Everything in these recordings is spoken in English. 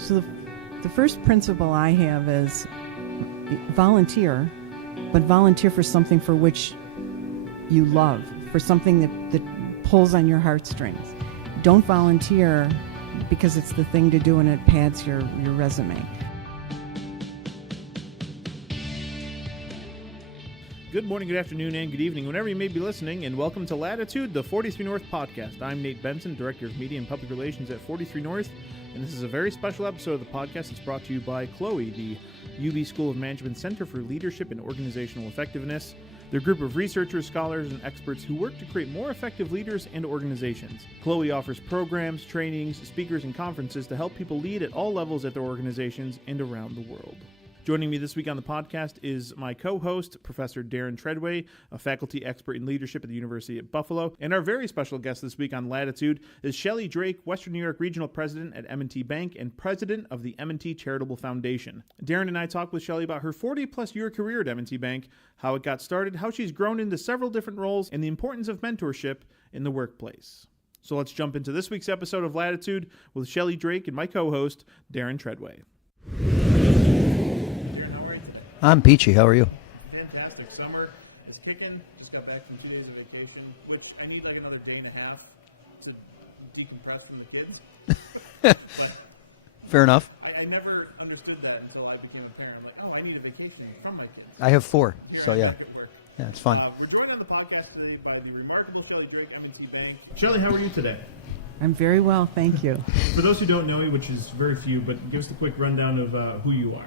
So the first principle I have is volunteer, but volunteer for something for which you love, for something that pulls on your heartstrings. Don't volunteer because it's the thing to do and it pads your resume. Good morning, good afternoon, and good evening, whenever you may be listening, and welcome to Latitude, the 43 North podcast. I'm Nate Benson, Director of Media and Public Relations at 43 North, and this is a very special episode of the podcast that's brought to you by CLOE, the UB School of Management Center for Leadership and Organizational Effectiveness. They're a group of researchers, scholars, and experts who work to create more effective leaders and organizations. CLOE offers programs, trainings, speakers, and conferences to help people lead at all levels at their organizations and around the world. Joining me this week on the podcast is my co-host, Professor Darren Treadway, a faculty expert in leadership at the University of Buffalo. And our very special guest this week on Latitude is Shelly Drake, Western New York Regional President at M&T Bank and President of the M&T Charitable Foundation. Darren and I talked with Shelly about her 40-plus year career at M&T Bank, how it got started, how she's grown into several different roles, and the importance of mentorship in the workplace. So let's jump into this week's episode of Latitude with Shelly Drake and my co-host, Darren Treadway. I'm peachy. How are you? Fantastic. Summer is kicking. Just got back from 2 days of vacation, which I need like another day and a half to decompress from the kids. But fair enough. I never understood that until I became a parent. I'm like, oh, I need a vacation from my kids. I have 4, so yeah. Yeah, it's fun. We're joined on the podcast today by the remarkable Shelly Drake, M&T Bank. Shelly, how are you today? I'm very well, thank you. For those who don't know you, which is very few, but give us a quick rundown of who you are.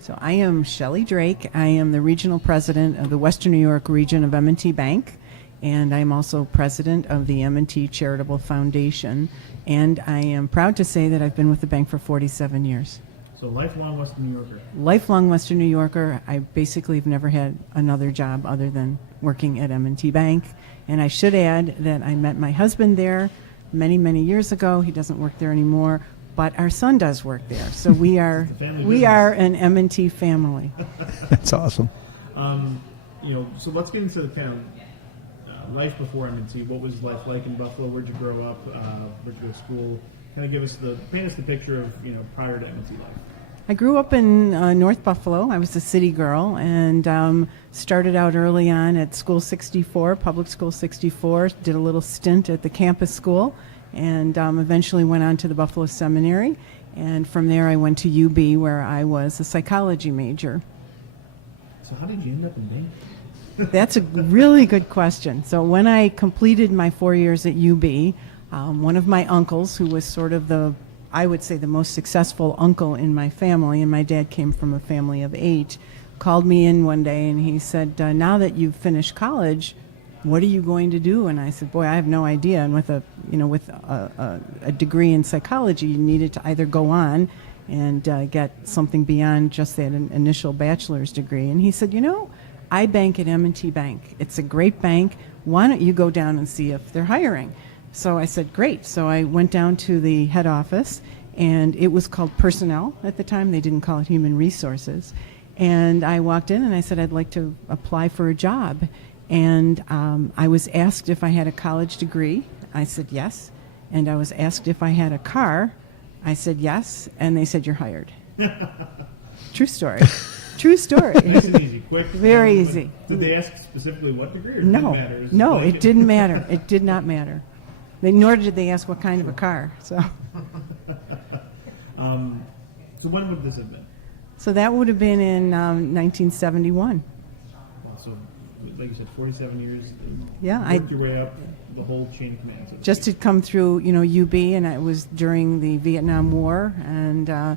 So I am Shelly Drake. I am the Regional President of the Western New York region of M&T Bank, and I'm also President of the M&T Charitable Foundation, and I am proud to say that I've been with the bank for 47 years. So lifelong Western New Yorker. Lifelong Western New Yorker. I basically have never had another job other than working at M&T Bank, and I should add that I met my husband there many, many years ago. He doesn't work there anymore. But our son does work there, so we are an M&T family. That's awesome. So let's get into the kind of life before M&T. What was life like in Buffalo? Where'd you grow up? Where'd you go to school? Kind of paint us the picture of prior to M&T life. I grew up in North Buffalo. I was a city girl and started out early on at School 64, Public School 64. Did a little stint at the campus school. And eventually went on to the Buffalo Seminary, and from there I went to UB, where I was a psychology major. So how did you end up in bank? That's a really good question. So when I completed my 4 years at UB, one of my uncles, who was sort of I would say the most successful uncle in my family, and my dad came from a family of 8, called me in one day and he said, now that you've finished college, what are you going to do? And I said, boy, I have no idea. And with a degree in psychology, you needed to either go on and get something beyond just that initial bachelor's degree. And he said, I bank at M&T Bank. It's a great bank. Why don't you go down and see if they're hiring? So I said, great. So I went down to the head office, and it was called personnel at the time. They didn't call it human resources. And I walked in and I said, I'd like to apply for a job. And I was asked if I had a college degree. I said yes. And I was asked if I had a car. I said yes. And they said, you're hired. True story. True story. Nice and easy. Quick. Very easy. Did they ask specifically what degree? Or No. Did it matter? No, it didn't matter. It did not matter. Nor did they ask what kind of a car. So when would this have been? So that would have been in 1971. So, like you said, 47 years. Yeah, worked your way up the whole chain of command. So just had come through, UB, and it was during the Vietnam War, and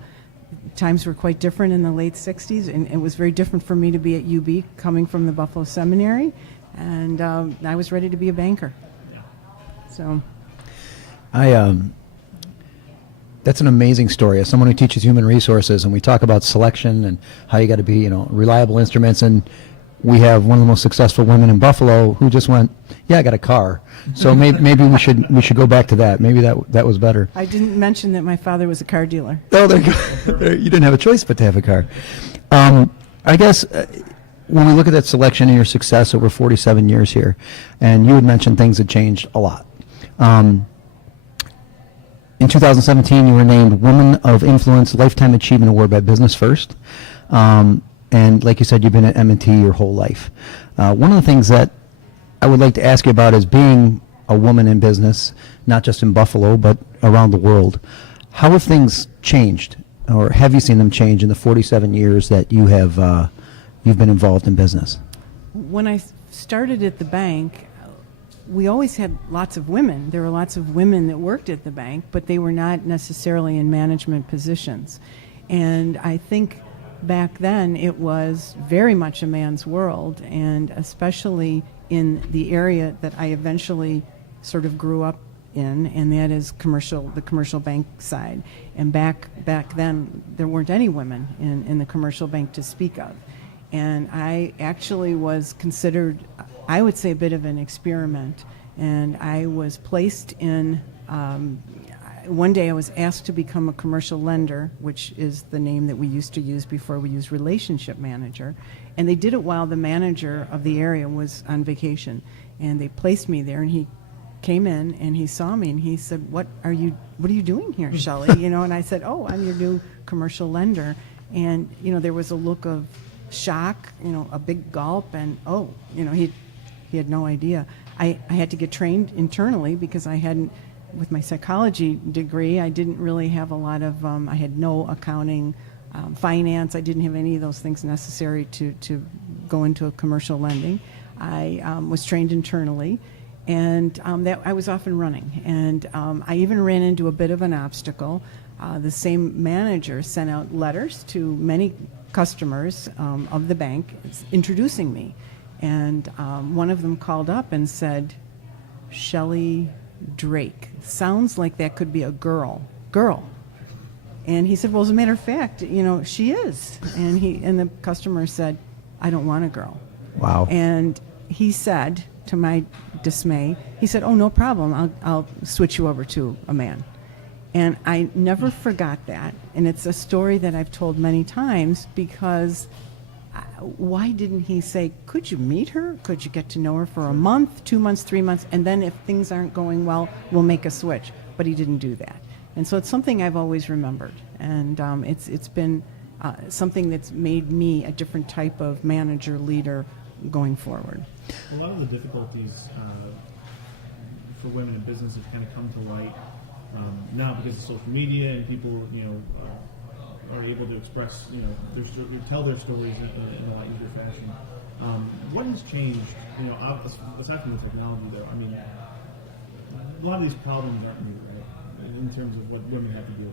times were quite different in the late 60s, and it was very different for me to be at UB, coming from the Buffalo Seminary, and I was ready to be a banker. Yeah. So, That's an amazing story. As someone who teaches human resources, and we talk about selection and how you got to be, reliable instruments, and we have one of the most successful women in Buffalo who just went, yeah, I got a car. So maybe we should go back to that. Maybe that was better. I didn't mention that my father was a car dealer. Oh, there you go. You didn't have a choice but to have a car. I guess when we look at that selection and your success over 47 years here, and you had mentioned things had changed a lot. in 2017, you were named Woman of Influence Lifetime Achievement Award by Business First. And like you said, you've been at M&T your whole life. One of the things that I would like to ask you about is being a woman in business, not just in Buffalo, but around the world. How have things changed, or have you seen them change in the 47 years that you have you've been involved in business? When I started at the bank, we always had lots of women. There were lots of women that worked at the bank, but they were not necessarily in management positions. And I think back then it was very much a man's world, and especially in the area that I eventually sort of grew up in, and that is the commercial bank side. And back then there weren't any women in the commercial bank to speak of. And I actually was considered, I would say, a bit of an experiment. And I was placed in, one day I was asked to become a commercial lender, which is the name that we used to use before we used relationship manager. And they did it while the manager of the area was on vacation. And they placed me there, and he came in and he saw me and he said, what are you doing here, Shelley? And I said, oh, I'm your new commercial lender. And, there was a look of shock, a big gulp, and he had no idea. I had to get trained internally because I hadn't, with my psychology degree, I didn't really have a lot of, I had no accounting, finance. I didn't have any of those things necessary to go into a commercial lending. I was trained internally, and that I was off and running. And I even ran into a bit of an obstacle. The same manager sent out letters to many customers of the bank introducing me. And one of them called up and said, Shelly Drake. Sounds like that could be a girl. And he said, well, as a matter of fact, she is. And the customer said, I don't want a girl. Wow. And he said, to my dismay, he said, oh, no problem. I'll switch you over to a man. And I never forgot that. And it's a story that I've told many times because why didn't he say, could you meet her? Could you get to know her for a month, 2 months, 3 months, and then if things aren't going well, we'll make a switch. But he didn't do that. And so it's something I've always remembered. And it's been something that's made me a different type of manager, leader going forward. A lot of the difficulties for women in business have kind of come to light now because of social media and people, are able to express, tell their stories in a lot easier fashion. What has changed, aside from the technology, though? I mean, a lot of these problems aren't new, right? In terms of what women have to deal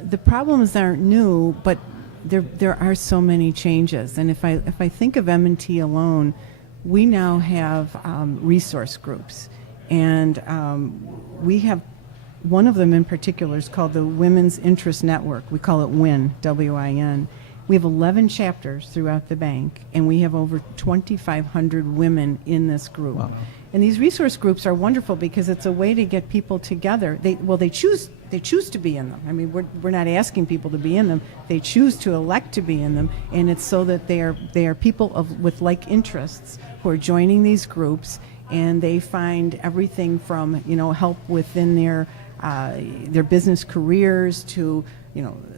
with. The problems aren't new, but there are so many changes. And if I think of M&T alone, we now have resource groups, and we have one of them in particular is called the Women's Interest Network. We call it WIN, W-I-N. We have 11 chapters throughout the bank, and we have over 2,500 women in this group. Wow. And these resource groups are wonderful because it's a way to get people together. They choose to be in them. I mean, we're not asking people to be in them. They choose to elect to be in them, and it's so that they are people with like interests who are joining these groups, and they find everything from help within their business careers to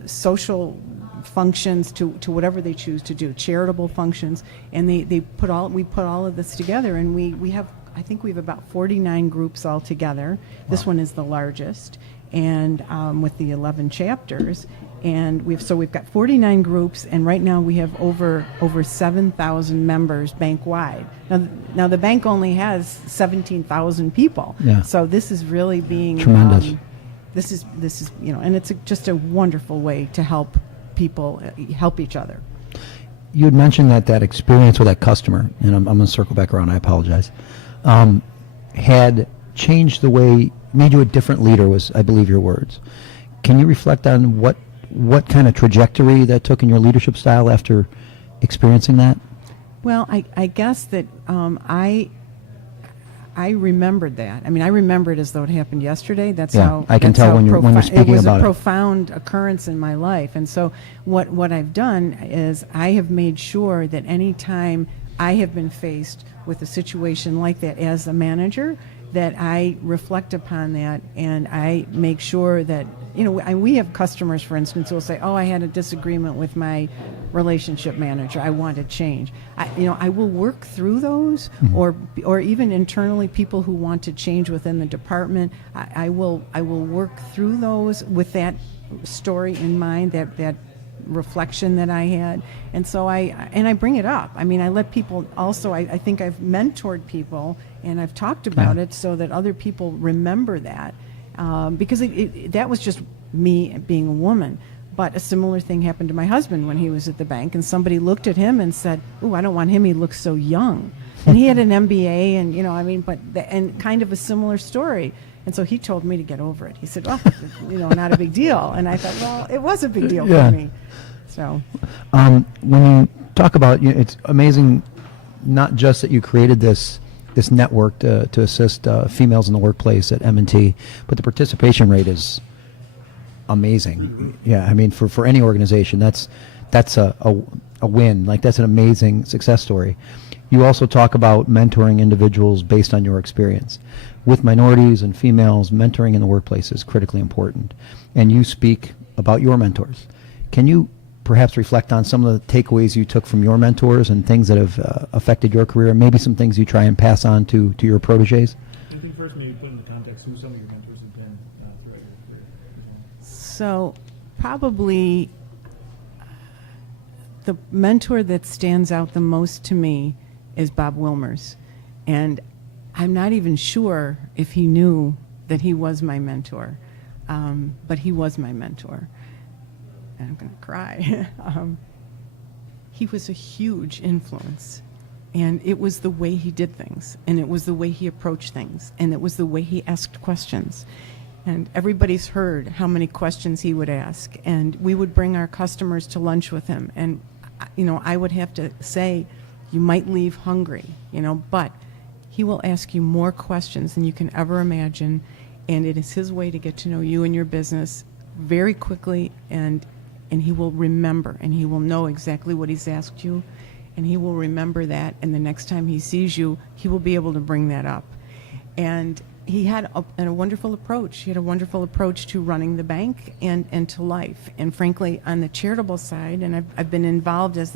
social functions to whatever they choose to do, charitable functions, and we put all of this together, and we have, I think we have about 49 groups altogether. Wow. This one is the largest, and with the 11 chapters, and we've got 49 groups, and right now we have over 7,000 members bank-wide. Now the bank only has 17,000 people, yeah. So this is really being tremendous. This is and it's just a wonderful way to help people help each other. You had mentioned that experience with that customer, and I'm going to circle back around. I apologize. Had changed the way, made you a different leader, was, I believe, your words. Can you reflect on what kind of trajectory that took in your leadership style after experiencing that? Well, I guess that I remembered that. I mean, I remember it as though it happened yesterday. That's how I can tell when you're speaking about it. It was a profound occurrence in my life. And so what I've done is I have made sure that any time I have been faced with a situation like that as a manager, that I reflect upon that, and I make sure that, we have customers, for instance, who will say, oh, I had a disagreement with my relationship manager, I want to change. I will work through those, or even internally, people who want to change within the department, I will work through those with that story in mind, that reflection that I had. And so I bring it up. I mean, I let people also, I think I've mentored people, and I've talked about it so that other people remember that. Because that was just me being a woman. But a similar thing happened to my husband when he was at the bank, and somebody looked at him and said, "Ooh, I don't want him. He looks so young." And he had an MBA, and and kind of a similar story. And so he told me to get over it. He said, "Well, not a big deal." And I thought, well, it was a big deal for me. So, when you talk about, it's amazing, not just that you created this network to assist females in the workplace at M&T, but the participation rate is amazing. Yeah, I mean, for any organization, that's a win. Like, that's an amazing success story. You also talk about mentoring individuals based on your experience. With minorities and females, mentoring in the workplace is critically important. And you speak about your mentors. Can you perhaps reflect on some of the takeaways you took from your mentors and things that have affected your career, and maybe some things you try and pass on to your proteges? I think first maybe put in the context who some of your mentors have been throughout your career. So probably the mentor that stands out the most to me is Bob Wilmers. And I'm not even sure if he knew that he was my mentor, but he was my mentor. And I'm going to cry. He was a huge influence. And it was the way he did things, and it was the way he approached things, and it was the way he asked questions. And everybody's heard how many questions he would ask. And we would bring our customers to lunch with him. And, I would have to say, you might leave hungry, but he will ask you more questions than you can ever imagine. And it is his way to get to know you and your business very quickly, and he will remember, and he will know exactly what he's asked you, and he will remember that, and the next time he sees you, he will be able to bring that up. And he had a wonderful approach. He had a wonderful approach to running the bank and to life. And frankly, on the charitable side, and I've been involved as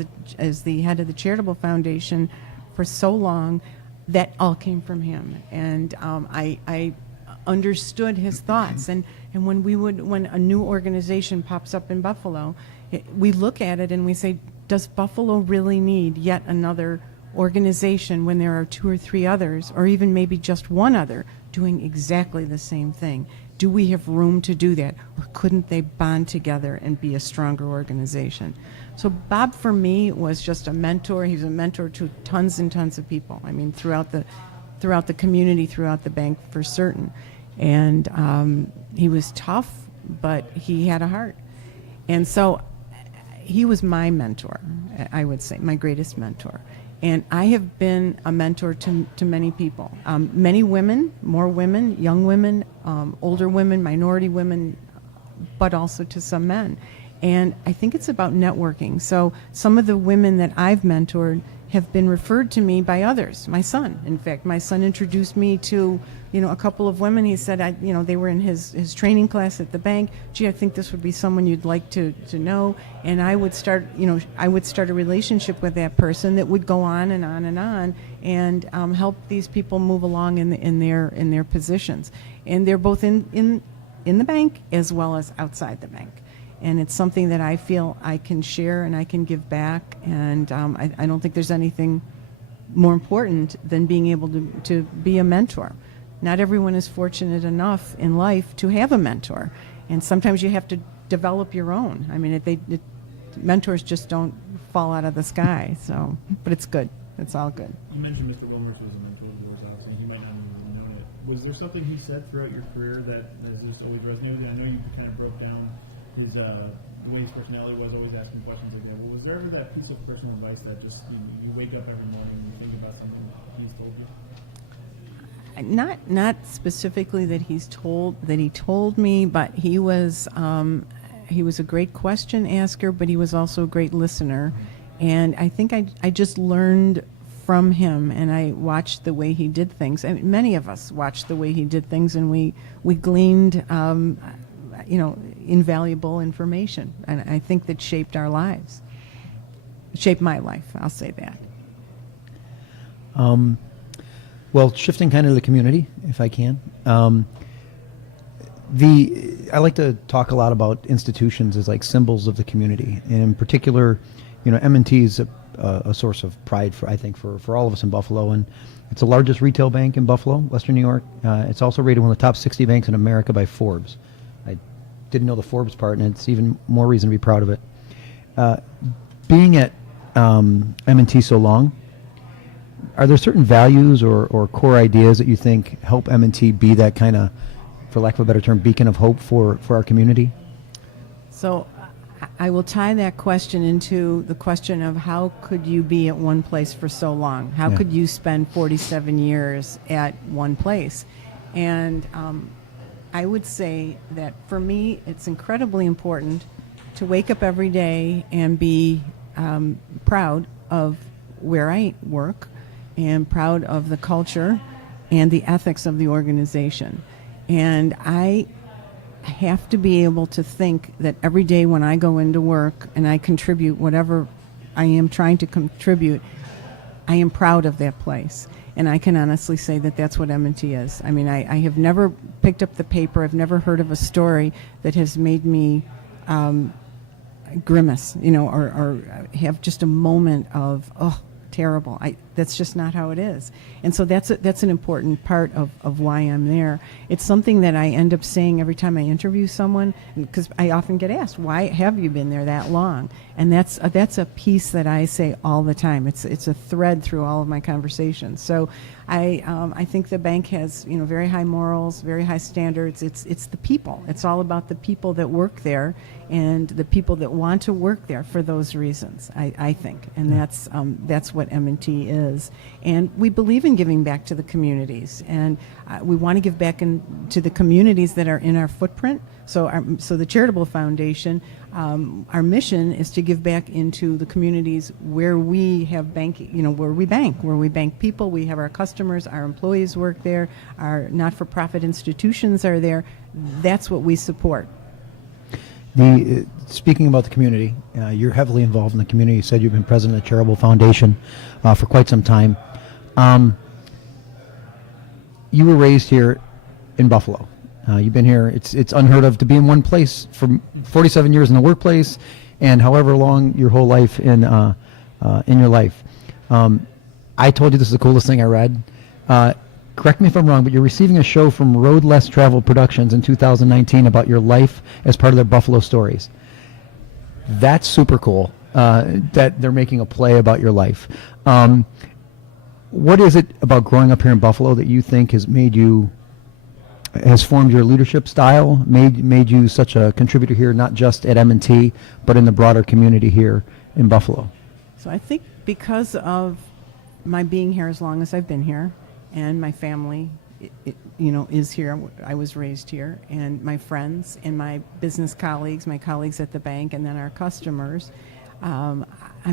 the head of the Charitable Foundation for so long, that all came from him. And I understood his thoughts. And when a new organization pops up in Buffalo, we look at it and we say, does Buffalo really need yet another organization when there are 2 or 3 others, or even maybe just one other, doing exactly the same thing? Do we have room to do that? Or couldn't they bond together and be a stronger organization? So Bob, for me, was just a mentor. He was a mentor to tons and tons of people. I mean, throughout the community, throughout the bank, for certain. And he was tough, but he had a heart. And so he was my mentor, I would say, my greatest mentor. And I have been a mentor to many people, many women, more women, young women, older women, minority women, but also to some men. And I think it's about networking. So some of the women that I've mentored have been referred to me by others. My son, in fact, my son introduced me to, a couple of women. He said, they were in his training class at the bank. Gee, I think this would be someone you'd like to know. And I would start a relationship with that person that would go on and on and on, and help these people move along in their positions. And they're both in the bank as well as outside the bank. And it's something that I feel I can share and I can give back. And I don't think there's anything more important than being able to be a mentor. Not everyone is fortunate enough in life to have a mentor. And sometimes you have to develop your own. I mean, mentors just don't fall out of the sky. So, but it's good. It's all good. You mentioned Mr. Wilmers was a mentor of yours, Alex, and he might not have known it. Was there something he said throughout your career that has just always resonated with you? I know you kind of broke down his the way his personality was, always asking questions like that. But was there ever that piece of personal advice that just you wake up every morning and you think about something that he's told you? Not specifically that he told me, but he was a great question asker, but he was also a great listener. And I think I just learned from him, and I watched the way he did things. I mean, many of us watched the way he did things, and we gleaned, invaluable information, and I think that shaped our lives. Shaped my life, I'll say that. Well, shifting kind of to the community, if I can. I like to talk a lot about institutions as like symbols of the community, and in particular, M&T is a source of pride for all of us in Buffalo, and it's the largest retail bank in Buffalo, Western New York. It's also rated one of the top 60 banks in America by Forbes. I didn't know the Forbes part, and it's even more reason to be proud of it. Being at M&T so long, are there certain values or core ideas that you think help M&T be that kind of, for lack of a better term, beacon of hope for our community? So I will tie that question into the question of how could you be at one place for so long? How could you spend 47 years at one place? And I would say that for me, it's incredibly important to wake up every day and be proud of where I work and proud of the culture and the ethics of the organization. And I have to be able to think that every day when I go into work and I contribute whatever I am trying to contribute, I am proud of that place. And I can honestly say that that's what M&T is. I mean, I have never picked up the paper, I've never heard of a story that has made me grimace, or have just a moment of, oh, terrible. That's just not how it is. And so that's an important part of why I'm there. It's something that I end up saying every time I interview someone, because I often get asked, why have you been there that long? And that's a piece that I say all the time. It's a thread through all of my conversations. So I think the bank has very high morals, very high standards. It's the people. It's all about the people that work there and the people that want to work there for those reasons, I think. And that's what M&T is. And we believe in giving back to the communities. And we want to give back to the communities that are in our footprint. So the Charitable Foundation, our mission is to give back into the communities where we have banking, where we bank people. We have our customers, our employees work there, our not-for-profit institutions are there. That's what we support. Speaking about the community, you're heavily involved in the community. You said you've been president of the Charitable Foundation for quite some time. You were raised here in Buffalo. You've been here. It's unheard of to be in one place for 47 years in the workplace, and however long your whole life in your life. I told you this is the coolest thing I read. Correct me if I'm wrong, but you're receiving a show from Road Less Travel Productions in 2019 about your life as part of their Buffalo Stories. That's super cool that they're making a play about your life. What is it about growing up here in Buffalo that you think has formed your leadership style, made you such a contributor here, not just at M&T, but in the broader community here in Buffalo? So I think because of my being here as long as I've been here, and my family, is here. I was raised here, and my friends and my business colleagues, my colleagues at the bank, and then our customers. I'm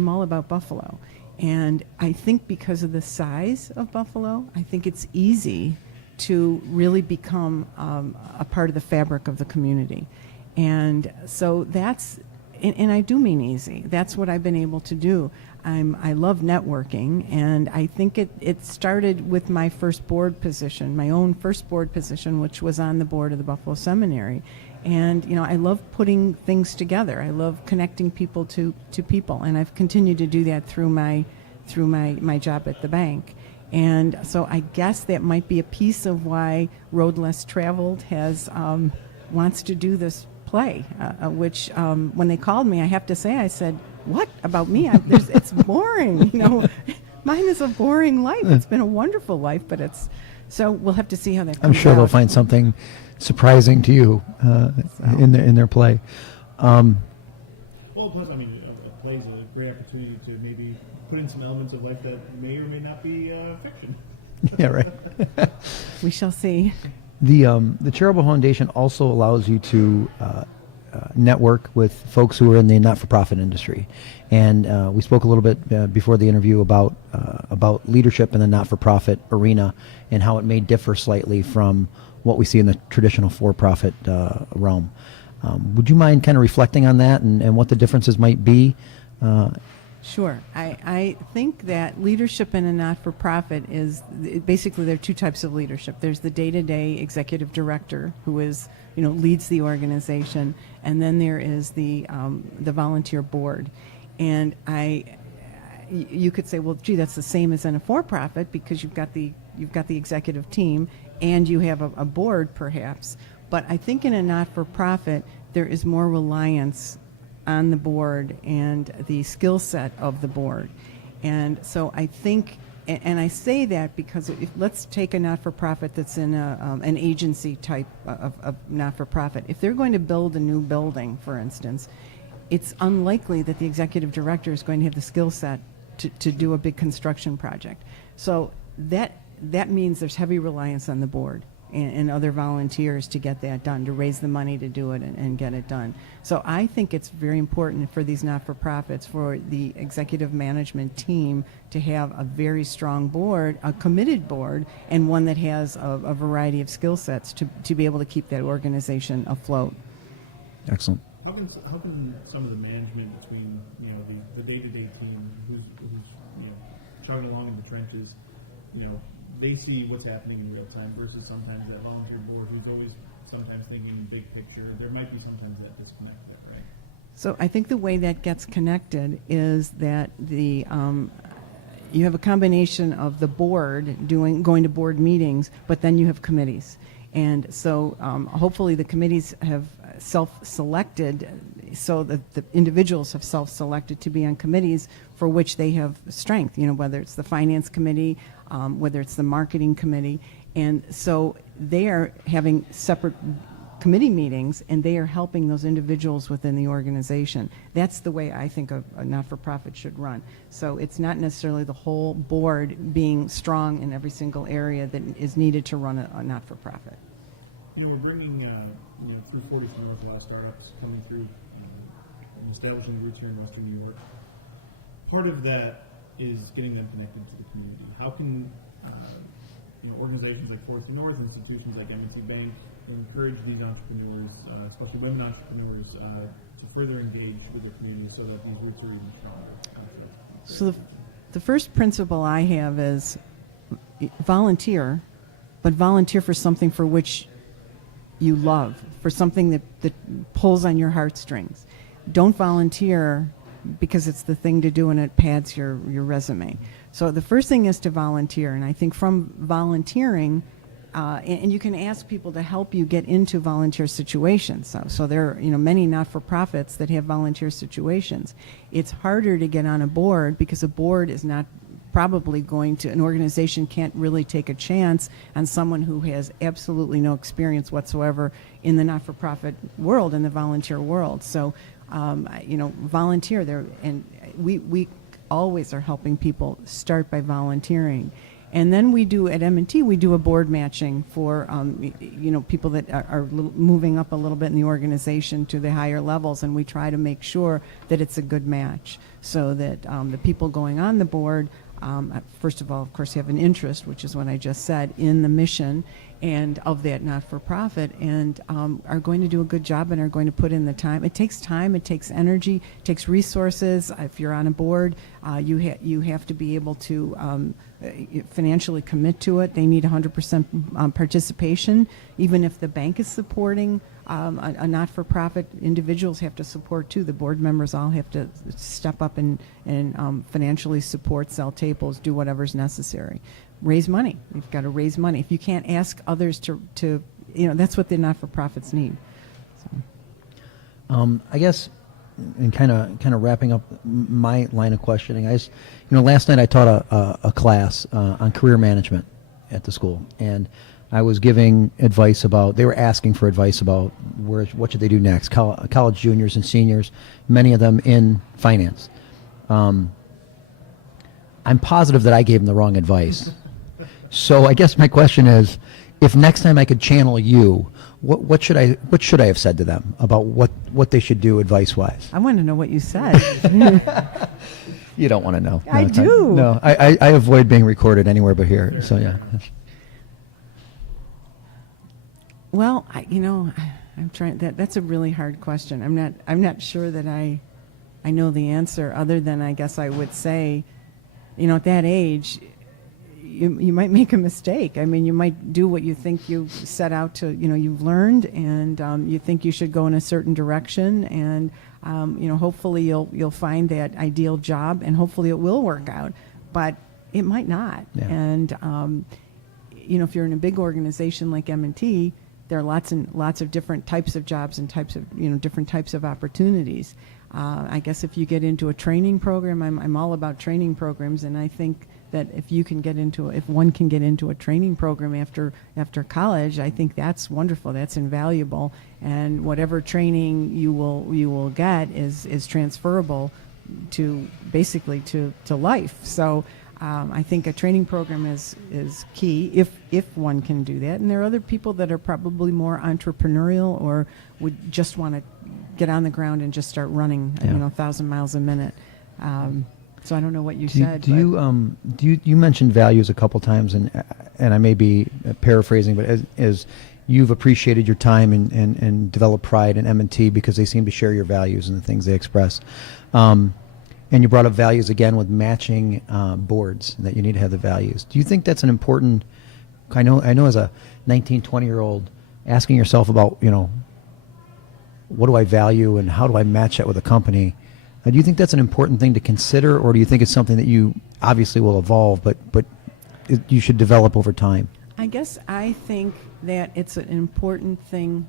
all about Buffalo, and I think because of the size of Buffalo, I think it's easy to really become a part of the fabric of the community, and so that's. And I do mean easy. That's what I've been able to do. I love networking, and I think it started with my first board position, my own first board position, which was on the board of the Buffalo Seminary. And I love putting things together. I love connecting people to people, and I've continued to do that through my job at the bank. And so I guess that might be a piece of why Road Less Traveled wants to do this play, which when they called me, I have to say, I said, what about me? It's boring. Mine is a boring life. It's been a wonderful life, but so we'll have to see how that comes I'm sure out. they'll find something surprising to you in their play. Well, plus, a play is a great opportunity to maybe put in some elements of life that may or may not be fiction. Yeah, right. We shall see. The Charitable Foundation also allows you to network with folks who are in the not-for-profit industry, and we spoke a little bit before the interview about leadership in the not-for-profit arena and how it may differ slightly from what we see in the traditional for-profit realm. Would you mind kind of reflecting on that and what the differences might be? Sure. I think that leadership in a not-for-profit is basically there are two types of leadership. There's the day-to-day executive director who is, leads the organization, and then there is the volunteer board. And you could say, well, gee, that's the same as in a for-profit because you've got the executive team and you have a board perhaps. But I think in a not-for-profit there is more reliance on the board and the skill set of the board. And so I think, and I say that because let's take a not-for-profit that's in an agency type of not-for-profit. If they're going to build a new building, for instance, it's unlikely that the executive director is going to have the skill set to do a big construction project. So that means there's heavy reliance on the board and other volunteers to get that done, to raise the money to do it and get it done. So I think it's very important for these not-for-profits, for the executive management team to have a very strong board, a committed board, and one that has a variety of skill sets to be able to keep that organization afloat. Excellent. How can some of the management between the day-to-day team who's chugging along in the trenches, they see what's happening in real time versus sometimes that volunteer board who's always sometimes thinking big picture. There might be sometimes that disconnect there, right? So I think the way that gets connected is that you have a combination of the board going to board meetings, but then you have committees. And so hopefully the committees have self-selected so that the individuals have self-selected to be on committees for which they have strength, whether it's the finance committee, whether it's the marketing committee. And so they are having separate committee meetings and they are helping those individuals within the organization. That's the way I think a not-for-profit should run. So it's not necessarily the whole board being strong in every single area that is needed to run a not-for-profit. We're bringing through 43 North a lot of startups coming through and establishing roots here in Western New York. Part of that is getting them connected to the community. How can organizations like 43 North, institutions like M&T Bank, encourage these entrepreneurs, especially women entrepreneurs, to further engage with their community so that these roots are even stronger? So the first principle I have is volunteer, but volunteer for something for which you love, for something that pulls on your heartstrings. Don't volunteer because it's the thing to do and it pads your resume. So the first thing is to volunteer, and I think from volunteering, and you can ask people to help you get into volunteer situations. So there are many not-for-profits that have volunteer situations. It's harder to get on a board because a board is not probably an organization can't really take a chance on someone who has absolutely no experience whatsoever in the not-for-profit world, in the volunteer world. So, volunteer there, and we always are helping people start by volunteering. And then we do, at M&T, we do a board matching for, people that are moving up a little bit in the organization to the higher levels, and we try to make sure that it's a good match so that the people going on the board, first of all, of course, have an interest, which is what I just said, in the mission and of that not-for-profit, and are going to do a good job and are going to put in the time. It takes time, it takes energy, it takes resources. If you're on a board, you have to be able to financially commit to it. They need 100% participation. Even if the bank is supporting a not-for-profit, individuals have to support too. The board members all have to step up and financially support, sell tables, do whatever's necessary. Raise money. You've got to raise money. If you can't ask others to that's what the not-for-profits need. So. I guess, and kind of wrapping up my line of questioning, last night I taught a class on career management at the school, and I was giving advice they were asking for advice about what should they do next, college juniors and seniors, many of them in finance. I'm positive that I gave them the wrong advice. So I guess my question is, if next time I could channel you, what should I have said to them about what they should do advice-wise? I want to know what you said. You don't want to know. I do. No, I avoid being recorded anywhere but here. So yeah. Well, I'm trying. That's a really hard question. I'm not sure that I know the answer. Other than I guess I would say, at that age, you might make a mistake. I mean, you might do what you think you set out to. You've learned, and you think you should go in a certain direction, and hopefully you'll find that ideal job, and hopefully it will work out. But it might not. Yeah. And if you're in a big organization like M&T, there are lots and lots of different types of jobs and types of different types of opportunities. I guess if you get into a training program, I'm all about training programs, and I think that if one can get into a training program after college, I think that's wonderful. That's invaluable, and whatever training you will get is transferable to basically to life. So. I think a training program is key if one can do that. And there are other people that are probably more entrepreneurial or would just want to get on the ground and just start running, 1,000 miles a minute. So I don't know what you said. You mentioned values a couple times, and I may be paraphrasing, but as you've appreciated your time and developed pride in M&T because they seem to share your values and the things they express. And you brought up values again with matching boards, that you need to have the values. Do you think that's an important, I know as a 19, 20-year-old, asking yourself about, what do I value and how do I match that with a company? Do you think that's an important thing to consider, or do you think it's something that you obviously will evolve, but you should develop over time? I guess I think that it's an important thing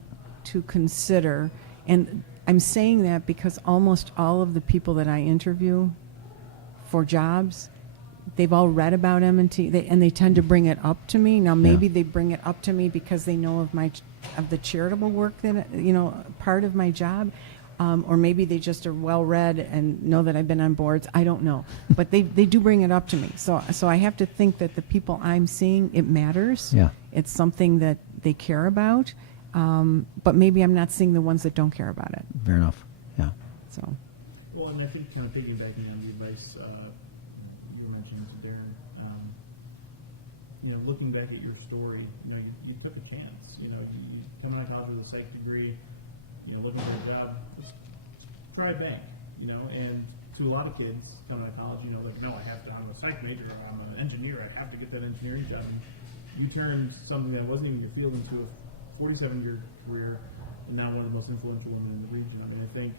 to consider, and I'm saying that because almost all of the people that I interview for jobs, they've all read about M&T, and they tend to bring it up to me. Now, maybe they bring it up to me because they know of the charitable work that part of my job, or maybe they just are well read and know that I've been on boards. I don't know, but they do bring it up to me. So I have to think that the people I'm seeing, it matters. Yeah. It's something that they care about. But maybe I'm not seeing the ones that don't care about it. Fair enough. Yeah. So. Well, and I think kind of piggybacking on the advice you mentioned to Darren, looking back at your story, you took a chance. You coming out of college with a psych degree, looking for a job, just try bank. And to a lot of kids coming out of college, no, I'm a psych major, I'm an engineer, I have to get that engineering job. And you turned something that wasn't even your field into a 47-year career, and now one of the most influential women in the region. I mean, I think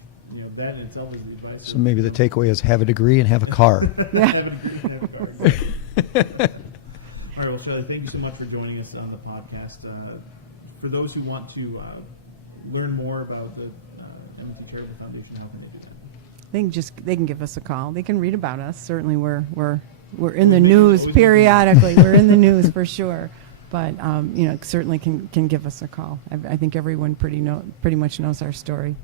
that in itself is the advice. So maybe the takeaway is have a degree and have a car. Yeah. Have a degree and have a car. All right, well, Shelley, thank you so much for joining us on the podcast. For those who want to learn more about the M&T Charitable Foundation, how can they do that? They can give us a call. They can read about us. Certainly, we're in the news periodically. We're in the news for sure. But certainly can give us a call. I think everyone pretty much knows our story.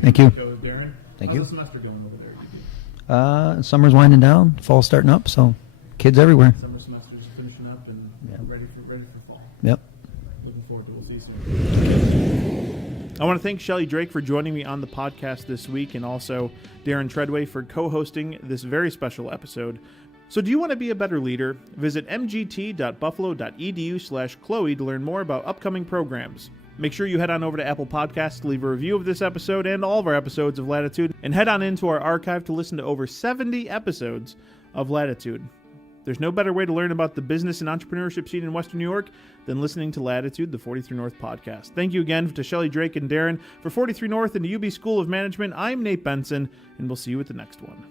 Thank you. Darren. Thank How's you. the semester going over there? Summer's winding down, fall's starting up, so kids everywhere. Summer semester's finishing up and ready for fall. Yep. Looking forward to it. We'll see you soon. I want to thank Shelly Drake for joining me on the podcast this week, and also Darren Treadway for co-hosting this very special episode. So do you want to be a better leader? Visit mgt.buffalo.edu/CLOE to learn more about upcoming programs. Make sure you head on over to Apple Podcasts to leave a review of this episode and all of our episodes of Latitude, and head on into our archive to listen to over 70 episodes of Latitude. There's no better way to learn about the business and entrepreneurship scene in Western New York than listening to Latitude, the 43 North podcast. Thank you again to Shelly Drake and Darren for 43 North and the UB School of Management. I'm Nate Benson, and we'll see you at the next one.